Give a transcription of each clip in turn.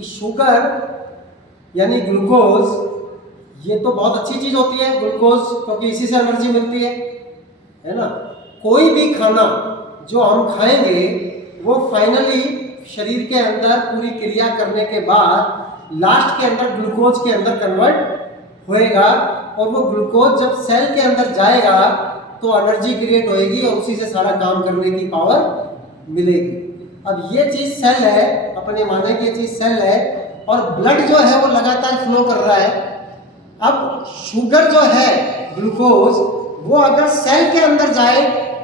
कि शुगर यानी ग्लूकोज ये तो बहुत अच्छी चीज़ होती है ग्लूकोज, क्योंकि इसी से एनर्जी मिलती है ना। कोई भी खाना जो हम खाएंगे वो फाइनली शरीर के अंदर पूरी क्रिया करने के बाद लास्ट के अंदर ग्लूकोज के अंदर कन्वर्ट होएगा, और वो ग्लूकोज जब सेल के अंदर जाएगा तो एनर्जी क्रिएट होएगी और उसी से सारा काम करने की पावर मिलेगी। अब ये चीज़ सेल है, अपने माने की ये चीज़ सेल है, और ब्लड जो है वो लगातार फ्लो कर रहा है। अब शुगर जो है ग्लूकोज वो अगर सेल के अंदर जाए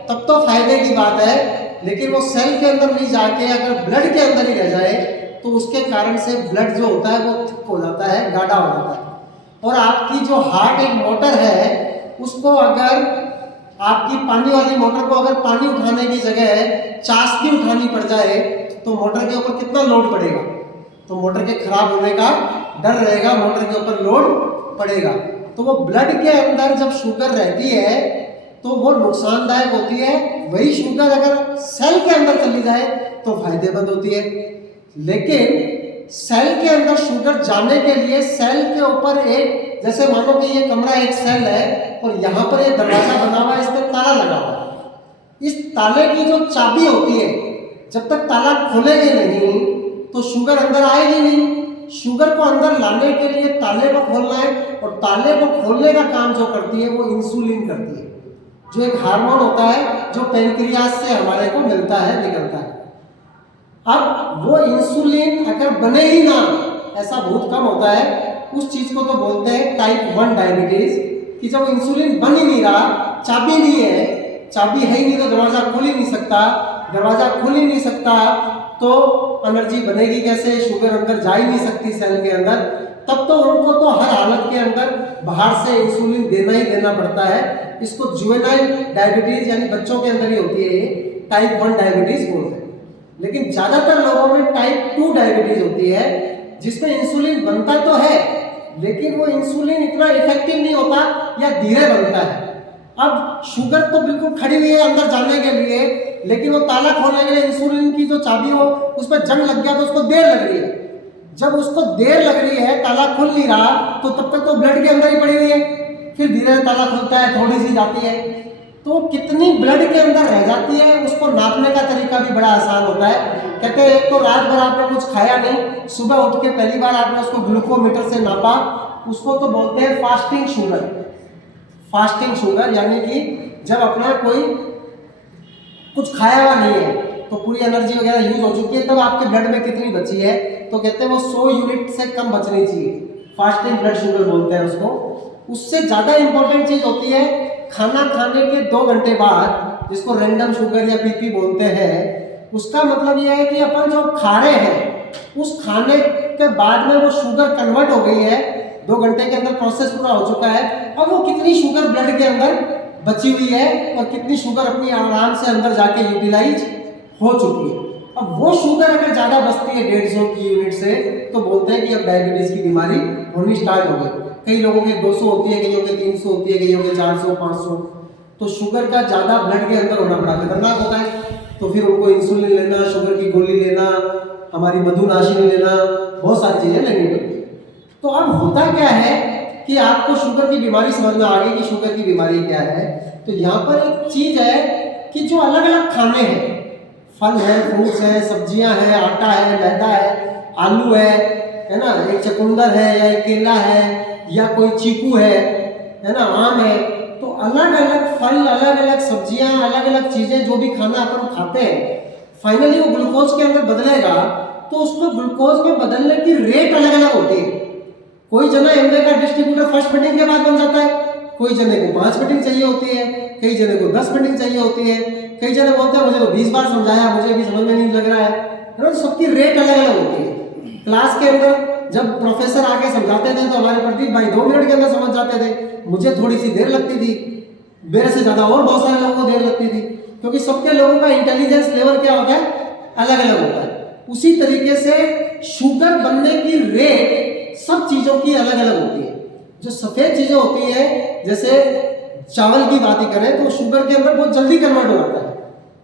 तब तो फायदे की बात है, लेकिन वो सेल के अंदर नहीं जाके अगर ब्लड के अंदर ही रह जाए तो उसके कारण से ब्लड जो होता है वो थिक हो जाता है, गाढ़ा हो जाता है। और आपकी जो हार्ट एक मोटर है उसको अगर आपकी पानी वाली मोटर को अगर पानी उठाने की जगह चाशनी उठानी पड़ जाए तो मोटर के ऊपर कितना लोड पड़ेगा, तो मोटर के खराब होने का डर रहेगा, मोटर के ऊपर लोड पड़ेगा। तो वो ब्लड के अंदर जब शुगर रहती है तो वो नुकसानदायक होती है। वही शुगर अगर सेल के अंदर चली जाए तो फायदेमंद होती है। लेकिन सेल के अंदर शुगर जाने के लिए सेल के ऊपर एक, जैसे मानो कि ये कमरा एक सेल है और यहाँ पर ये दरवाजा बना हुआ है, इस पर ताला लगा हुआ है। इस ताले की जो चाबी होती है, जब तक ताला खोलेंगे नहीं तो शुगर अंदर आएगी नहीं। शुगर को अंदर लाने के लिए ताले को खोलना है, और ताले को खोलने का काम जो करती है वो इंसुलिन करती है, जो एक हार्मोन होता है जो पेनक्रियास से हमारे को मिलता है, निकलता है। अब वो इंसुलिन अगर बने ही ना, ऐसा बहुत कम होता है, उस चीज को तो बोलते हैं टाइप 1 डायबिटीज, कि जब इंसुलिन बन ही नहीं रहा, चाबी नहीं है, चाबी है ही नहीं तो दरवाजा खुल ही नहीं सकता, दरवाजा खुल ही नहीं सकता तो एनर्जी बनेगी कैसे, शुगर अंदर जा ही नहीं सकती सेल के अंदर। तब तो उनको तो हर हालत के अंदर बाहर से इंसुलिन देना ही देना पड़ता है। इसको जुवेनाइल डायबिटीज यानी बच्चों के अंदर ही होती है, ये टाइप 1 डायबिटीज बोलते हैं। लेकिन ज्यादातर लोगों में टाइप 2 डायबिटीज होती है, जिसमें इंसुलिन बनता तो है लेकिन वो इंसुलिन इतना इफेक्टिव नहीं होता या धीरे बनता है। अब शुगर तो बिल्कुल खड़ी हुई है अंदर जाने के लिए, लेकिन वो ताला खोलने के लिए इंसुलिन की जो चाबी हो उस पर जंग लग गया तो उसको देर लग रही है। जब उसको देर लग रही है, ताला खुल नहीं रहा, तो तब तक तो ब्लड के अंदर ही पड़ी हुई है, फिर धीरे ताला खुलता है, थोड़ी सी जाती है, तो कितनी ब्लड के अंदर रह जाती है उसको नापने का तरीका भी बड़ा आसान होता है। कहते हैं एक तो रात भर आपने कुछ खाया नहीं, सुबह उठ के पहली बार आपने उसको ग्लूकोमीटर से नापा, उसको तो बोलते हैं फास्टिंग शुगर। फास्टिंग शुगर यानी कि जब अपना कोई कुछ खाया हुआ नहीं है तो पूरी एनर्जी वगैरह यूज हो चुकी है, तब आपके ब्लड में कितनी बची है, तो कहते हैं वो 100 यूनिट से कम बचनी चाहिए, फास्टिंग ब्लड शुगर बोलते हैं उसको। उससे ज़्यादा इंपॉर्टेंट चीज़ होती है खाना खाने के 2 घंटे बाद, जिसको रैंडम शुगर या पीपी बोलते हैं। उसका मतलब यह है कि अपन जो खा रहे हैं उस खाने के बाद में वो शुगर कन्वर्ट हो गई है, 2 घंटे के अंदर प्रोसेस पूरा हो चुका है। अब वो कितनी शुगर ब्लड के अंदर बची हुई है और कितनी शुगर अपनी आराम से अंदर जाके यूटिलाइज हो चुकी है। अब वो शुगर अगर ज़्यादा बचती है 150 की यूनिट से, तो बोलते हैं कि अब डायबिटीज़ की बीमारी होनी स्टार्ट हो गई। कई लोगों के 200 होती है, कईयों के 300 होती है, कईयों के 400 500। तो शुगर का ज़्यादा ब्लड के अंदर होना बड़ा खतरनाक होता है। तो फिर उनको इंसुलिन लेना, शुगर की गोली लेना, हमारी मधुनाशिनी लेना, बहुत सारी चीज़ें लेनी पड़ती है। तो अब होता क्या है कि आपको शुगर की बीमारी समझ में आ गई कि शुगर की बीमारी क्या है। तो यहाँ पर एक चीज़ है कि जो अलग अलग खाने हैं, फल है, फ्रूट्स है, सब्जियां हैं, आटा है, मैदा है, आलू है ना, एक चुकंदर है या एक केला है या कोई चीकू है ना, आम है, तो अलग अलग फल, अलग अलग सब्जियां, अलग अलग चीज़ें जो भी खाना अपन खाते हैं, फाइनली वो ग्लूकोज के अंदर बदलेगा। तो उसको ग्लूकोज में बदलने की रेट अलग अलग होती है। कोई जना एमवे का डिस्ट्रीब्यूटर फर्स्ट फीडिंग के बाद बन जाता है, कोई जने को 5 फीडिंग चाहिए होती है, कई जने को 10 फीडिंग चाहिए होती है, कई जने बोलते हैं मुझे तो 20 बार समझाया, मुझे भी समझ में नहीं लग रहा है ना। सबकी रेट अलग अलग होती है। क्लास के अंदर जब प्रोफेसर आके समझाते थे तो हमारे प्रदीप भाई 2 मिनट के अंदर समझ जाते थे, मुझे थोड़ी सी देर लगती थी, मेरे से ज़्यादा और बहुत सारे लोगों को देर लगती थी, क्योंकि सबके लोगों का इंटेलिजेंस लेवल क्या होता है, अलग अलग होता है। उसी तरीके से शुगर बनने की रेट सब चीज़ों की अलग अलग होती है। जो सफ़ेद चीज़ें होती हैं, जैसे चावल की बात ही करें तो शुगर के अंदर बहुत जल्दी कन्वर्ट हो जाता है।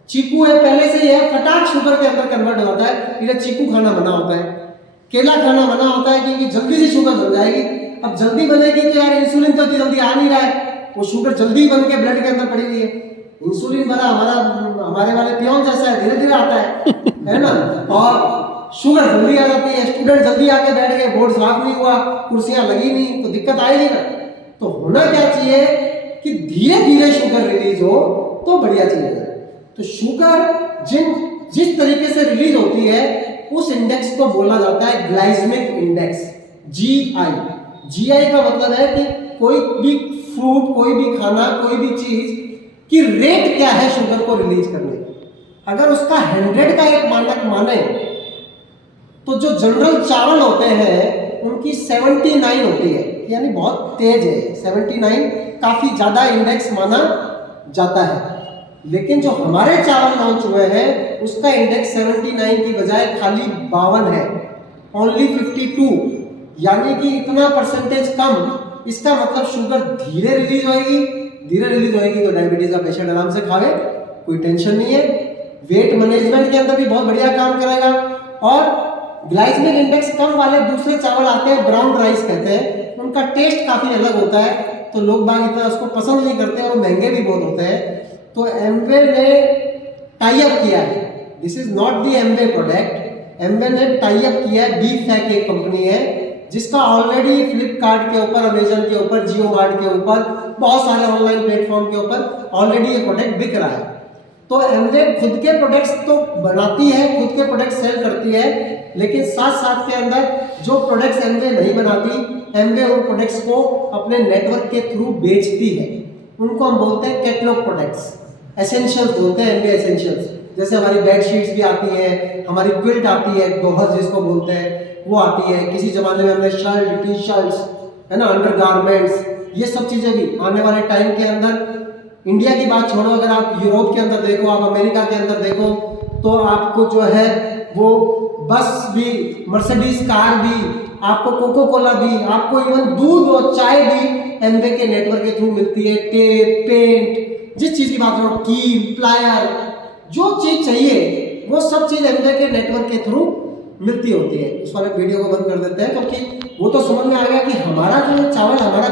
चीकू है, पहले से ही है, फटाक शुगर के अंदर कन्वर्ट हो जाता है, इधर चीकू खाना बना होता है। केला खाना मना होता है क्योंकि जल्दी से शुगर बन जाएगी। अब जल्दी बनेगी तो यार इंसुलिन तो इतनी जल्दी आ नहीं रहा है, वो शुगर जल्दी बन के ब्लड के अंदर पड़ी हुई है। इंसुलिन बना हमारे वाले पियोन जैसा है, धीरे धीरे आता है ना। और शुगर जल्दी आ जाती है, स्टूडेंट जल्दी आके बैठ गए, बोर्ड साफ नहीं हुआ, कुर्सियां लगी नहीं, तो दिक्कत आएगी ना। तो होना क्या चाहिए कि धीरे धीरे शुगर रिलीज हो तो बढ़िया चीज है। तो शुगर जिस तरीके से रिलीज होती है उस इंडेक्स को बोला जाता है ग्लाइसेमिक इंडेक्स, GI। GI का मतलब है कि कोई भी फ्रूट, कोई भी खाना, कोई भी चीज की रेट क्या है शुगर को रिलीज करने की। अगर उसका 100 का एक मानक माने तो जो जनरल चावल होते हैं उनकी 79 होती है, यानी बहुत तेज है। 79 काफी ज्यादा इंडेक्स माना जाता है। लेकिन जो हमारे चावल लॉन्च हुए हैं उसका इंडेक्स 79 की बजाय खाली 52 है, ओनली 52, यानी कि इतना परसेंटेज कम। इसका मतलब शुगर धीरे रिलीज होएगी, धीरे रिलीज होएगी तो डायबिटीज का पेशेंट आराम से खावे, कोई टेंशन नहीं है। वेट मैनेजमेंट के अंदर भी बहुत बढ़िया काम करेगा। और ग्लाइसेमिक इंडेक्स कम वाले दूसरे चावल आते हैं, ब्राउन राइस कहते हैं, उनका टेस्ट काफी अलग होता है, तो लोग बाग इतना उसको पसंद नहीं करते और महंगे भी बहुत होते हैं। तो एमवे ने टाई अप किया है, this is not the Amway product, Amway ने टाई अप किया है, बीफैक एक कंपनी है जिसका ऑलरेडी फ्लिपकार्ट के ऊपर, अमेजन के ऊपर, जियो मार्ट के ऊपर, बहुत सारे ऑनलाइन प्लेटफॉर्म के ऊपर ऑलरेडी ये प्रोडक्ट बिक रहा है। तो एमवे खुद के प्रोडक्ट्स तो बनाती है, खुद के प्रोडक्ट सेल करती है, लेकिन साथ साथ के अंदर जो प्रोडक्ट्स एमवे नहीं बनाती, एमवे उन प्रोडक्ट्स को अपने नेटवर्क के थ्रू बेचती है। उनको हम बोलते हैं कैटलॉग प्रोडक्ट्स, एसेंशियल्स बोलते हैं, एमवे एसेंशियल्स। जैसे हमारी बेडशीट्स भी आती हैं, हमारी क्विल्ट आती है, दोहर जिसको बोलते हैं वो आती है। किसी जमाने में हमने शर्ट, टी शर्ट्स, है ना, अंडरगारमेंट्स, ये सब चीज़ें भी आने वाले टाइम के अंदर, इंडिया की बात छोड़ो, अगर आप यूरोप के अंदर देखो, आप अमेरिका के अंदर देखो, तो आपको जो है वो बस भी, मर्सिडीज कार भी, आपको कोको कोला भी, आपको इवन दूध और चाय भी एमवे के नेटवर्क के थ्रू मिलती है। टेप, पेंट, जिस चीज़ की बात करो, कील, प्लायर, जो चीज़ चाहिए वो सब चीज़ एमवे के नेटवर्क के थ्रू मिलती होती है। इस वाले वीडियो को बंद कर देते हैं क्योंकि वो तो समझ में आ गया कि हमारा जो चावल, हमारा